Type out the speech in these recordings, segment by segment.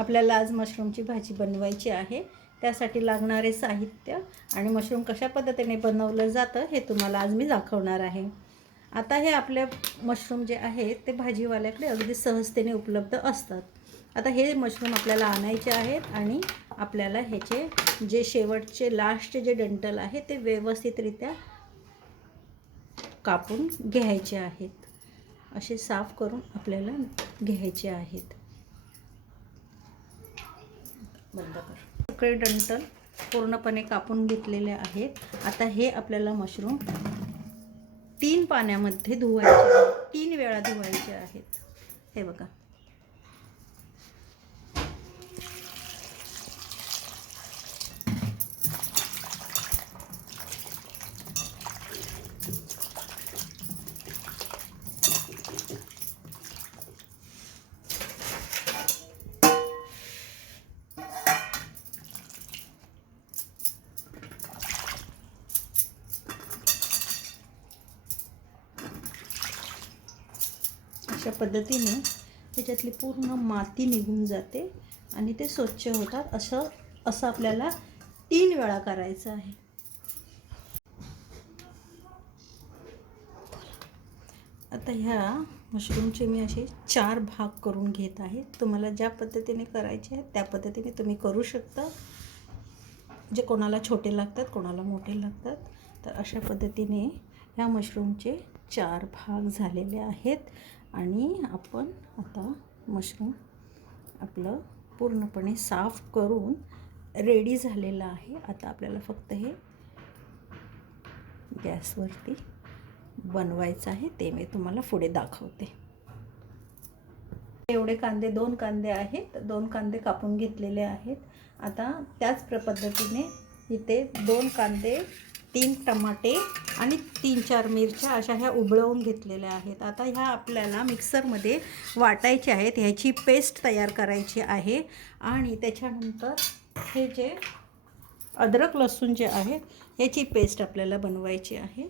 आपल्याला आज मशरूमची भाजी बनवायची आहे. त्यासाठी लागणारे साहित्य आणि मशरूम कशा पद्धतीने बनवलं जातं हे तुम्हाला आज मी दाखवणार आहे. आता हे आपले मशरूम जे आहेत ते भाजीवाल्याकडे अगदी सहजतेने उपलब्ध असतात. आता हे मशरूम आपल्याला आणायचे आहेत आणि आपल्याला ह्याचे जे शेवटचे लास्टचे जे डंटल आहे ते व्यवस्थितरित्या कापून घ्यायचे आहेत. असे साफ करून आपल्याला घ्यायचे आहेत. बंद कर. सगळे डंटल पूर्णपणे कापून घेतलेले आहेत. आता हे आपल्याला मशरूम 3 पाण्यामध्ये धुवायचे आहेत. 3 वेळा धुवायचे आहेत. हे बघा. अशा पद्धतीने त्याच्यातली पूर्ण माती निघून जाते आणि ते स्वच्छ होतात. असं आपल्याला 3 वेळा करायचं आहे. आता ह्या मशरूमचे मी असे 4 भाग करून घेत आहे. तुम्हाला ज्या पद्धतीने करायचे आहे त्या पद्धतीने तुम्ही करू शकता. जे कोणाला छोटे लागतात, कोणाला मोठे लागतात. तर अशा पद्धतीने ह्या मशरूमचे 4 भाग झालेले आहेत आणि आपण आता मशरूम आपलं पूर्णपणे साफ करून रेडी झालेलं आहे. आता आपल्याला फक्त हे गॅसवरती बनवायचं आहे. ते मी तुम्हाला पुढे दाखवते. एवढे कांदे 2 कांदे आहेत. 2 कांदे कापून घेतलेले आहेत. आता त्याच पद्धतीने इथे 2 कांदे, 3 टमाटे आणि 3-4 मिरच्या अशा ह्या उबळवून घेतलेल्या आहेत. आता ह्या आपल्याला मिक्सरमध्ये वाटायच्या आहेत. ह्याची पेस्ट तयार करायची आहे आणि त्याच्यानंतर हे जे अद्रक लसूण जे आहे ह्याची पेस्ट आपल्याला बनवायची आहे.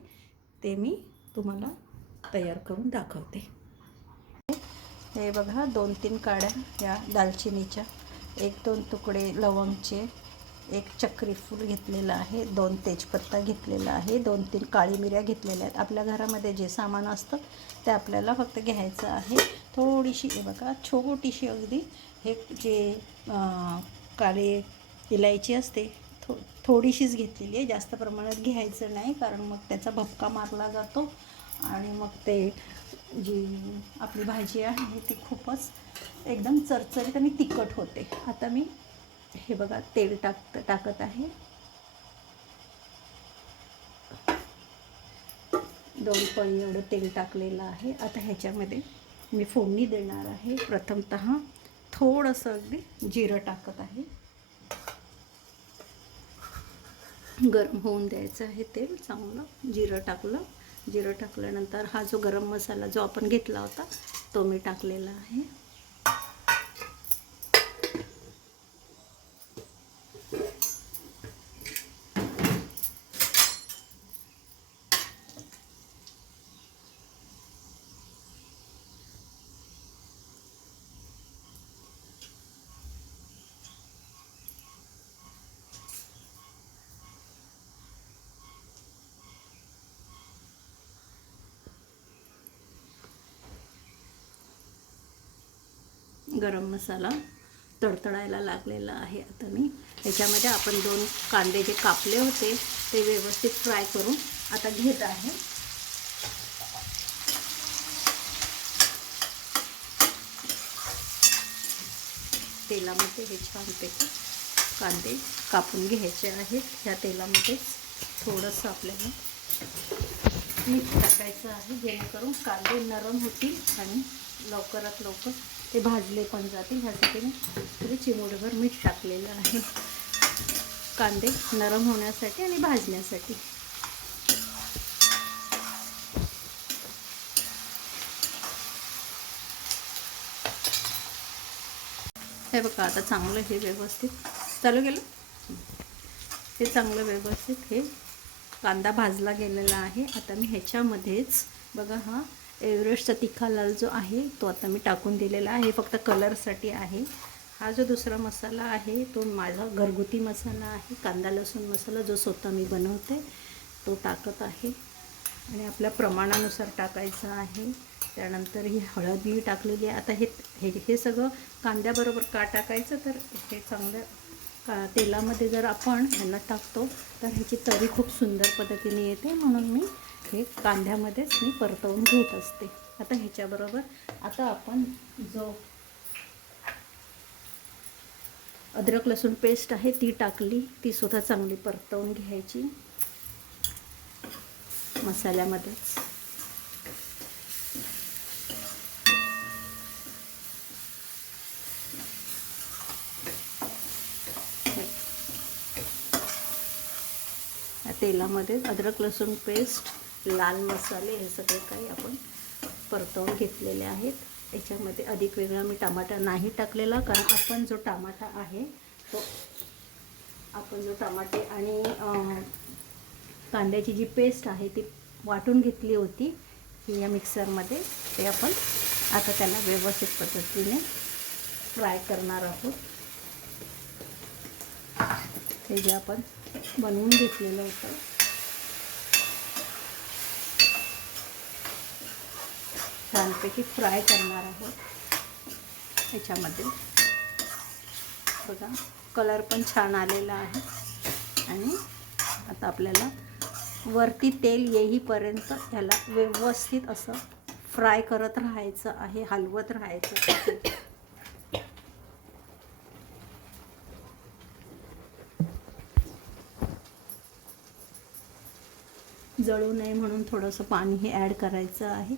ते मी तुम्हाला तयार करून दाखवते. हे बघा 2-3 काड्या या दालचिनीच्या, 1-2 तुकडे लवंगचे, 1 चक्री फूल घेतलेलं आहे, 2 तेजपत्ता घेतलेला आहे, 2-3 काळी मिऱ्या घेतलेल्या आहेत. आपल्या घरामध्ये जे सामान असतं ते आपल्याला फक्त घ्यायचं आहे. थोडीशी हे बघा छोटीशी अगदी हे जे काळी इलायची असते थोडीशीच घेतलेली आहे. जास्त प्रमाणात घ्यायचं नाही कारण मग त्याचा भपका मारला जातो आणि मग ते जी आपली भाजी आहे ती खूपच एकदम चरचरीत आणि तिखट होते. आता मी हे बघा तेल टाकत आहे. 2 पळी एवढं तेल टाकलेलं आहे. आता ह्याच्यामध्ये मी फोडणी देणार आहे. प्रथमतः थोडंसं अगदी जिरं टाकत आहे. गरम होऊन द्यायचं आहे तेल चांगलं. जिरं टाकल्यानंतर हा जो गरम मसाला जो आपण घेतला होता तो मी टाकलेला आहे. गरम मसाला तडतडायला लागलेला आहे. आता मी याच्यामध्ये आपण 2 कांदे जे कापले होते ते व्यवस्थित फ्राय करून आता घेत आहे. तेलामध्ये हे छानपैकी कांदे कापून घ्यायचे आहेत. ह्या तेलामध्ये थोडंसं आपल्याला मीठ टाकायचं आहे जेणेकरून कांदे नरम होतील आणि लवकरात लवकर ते भाजले पण जातील. ह्यासाठी मी थोडी चिमूटभर मीठ टाकलेलं आहे कांदे नरम होण्यासाठी आणि भाजण्यासाठी. हे बघा आता चांगलं हे व्यवस्थित चालू केलं. हे चांगलं व्यवस्थित हे कांदा भाजला गेलेला आहे. आता मी ह्याच्यामध्येच बघा हा एव्हरेस्टचा तिखा लाल जो आहे तो आता मी टाकून दिलेला आहे. फक्त कलरसाठी आहे. हा जो दुसरा मसाला आहे तो माझा घरगुती मसाला आहे, कांदा लसूण मसाला जो स्वतः मी बनवते तो टाकत आहे आणि आपल्या प्रमाणानुसार टाकायचं आहे. त्यानंतर ही हळद मी टाकलेली आहे. आता हे सगळं कांद्याबरोबर का टाकायचं, तर हे चांगलं तेलामध्ये जर आपण ह्याला टाकतो तर ह्याची तरी खूप सुंदर पद्धतीने येते, म्हणून मी हे कांद्यामध्येच मी परतवून घेत असते. आता ह्याच्याबरोबर आता आपण जो अद्रक लसूण पेस्ट आहे ती टाकली, ती सुद्धा चांगली परतवून घ्यायची मसाल्यामध्येच. तेलामध्ये अद्रक लसूण पेस्ट, लाल मसाले हे सगळे काही आपण परतवून घेतलेले आहेत. याच्यामध्ये अधिक वेगळा मी टमाटा नाही टाकलेला, कारण आपण जो टमाटा आहे तो टमाटे आणि कांद्याची जी पेस्ट आहे ती वाटून घेतली होती या मिक्सरमध्ये. ते आपण आता त्याला व्यवस्थित पद्धतीने फ्राय करणार आहोत. हे जे आपण बनवून घेतलेलं होतं छानपैकी फ्राय करणार आहोत. याच्यामध्ये बघा कलर पण छान आलेला आहे आणि आता आपल्याला वरती तेल येईपर्यंत ह्याला व्यवस्थित असं फ्राय करत राहायचं आहे, हलवत राहायचं आहे. जळू नये म्हणून थोडंसं पाणी हे ॲड करायचं आहे.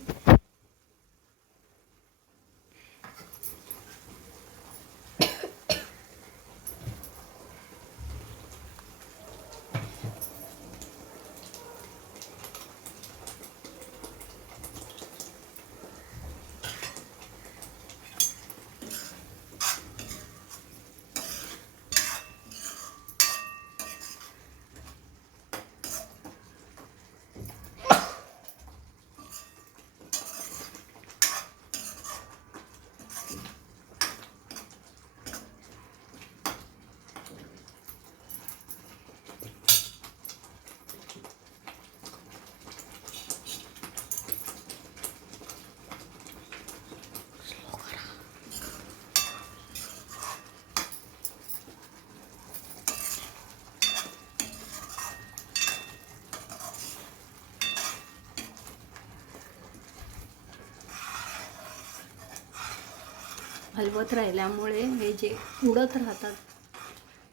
हलवत राहिल्यामुळे हे जे उडत राहतात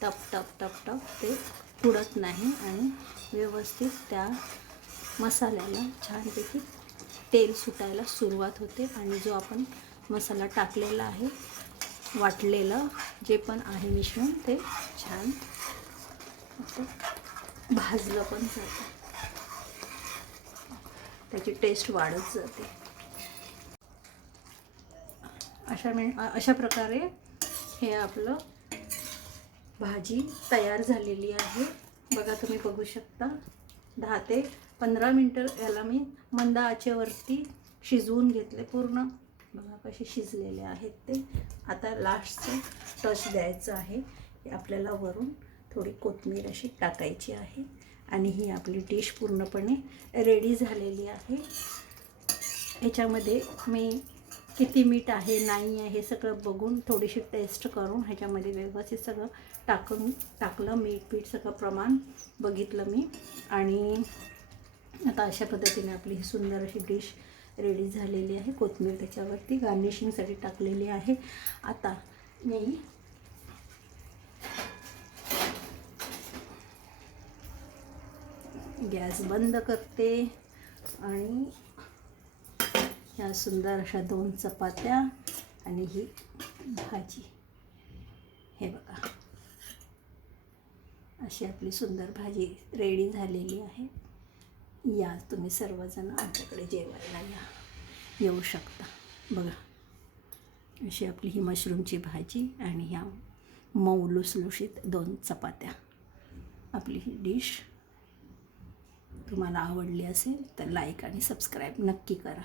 टप टप टप टप ते उडत नाही आणि व्यवस्थित त्या मसाल्याला छानपैकी तेल सुटायला सुरुवात होते आणि जो आपण मसाला टाकलेला आहे वाटलेलं जे पण आहे मिश्रण ते छान भाजलं पण जातं, त्याची टेस्ट वाढत जाते. अशा प्रकारे हे आपलं भाजी तयार झालेली आहे. बघा तुम्ही बघू शकता 10 ते 15 मिनटं याला मी मंद आचेवरती शिजवून घेतले पूर्ण. बघा कसे शिजलेले आहेत ते. आता लास्टचं टच द्यायचं आहे. आपल्याला वरून थोडी कोथिंबीर अशी टाकायची आहे आणि ही आपली डिश पूर्णपणे रेडी झालेली आहे. ह्याच्यामध्ये मी किती मीठ आहे नाही आहे हे सगळं बघून थोडीशी टेस्ट करून ह्याच्यामध्ये व्यवस्थित सगळं टाकलं. मीठ सगळं प्रमाण बघितलं मी आणि आता अशा पद्धतीने आपली ही सुंदर अशी डिश रेडी झालेली आहे. कोथिंबीर त्याच्यावरती गार्निशिंगसाठी टाकलेली आहे. आता मी गॅस बंद करते आणि ह्या सुंदर अशा 2 चपात्या आणि ही भाजी, हे बघा अशी आपली सुंदर भाजी रेडी झालेली आहे. या तुम्ही सर्वजण आमच्याकडे जेवायला येऊ शकता. बघा अशी आपली ही मशरूमची भाजी आणि ह्या मऊ लुसलुशीत 2 चपात्या. आपली ही डिश तुम्हाला आवडली असेल तर लाईक आणि सबस्क्राईब नक्की करा.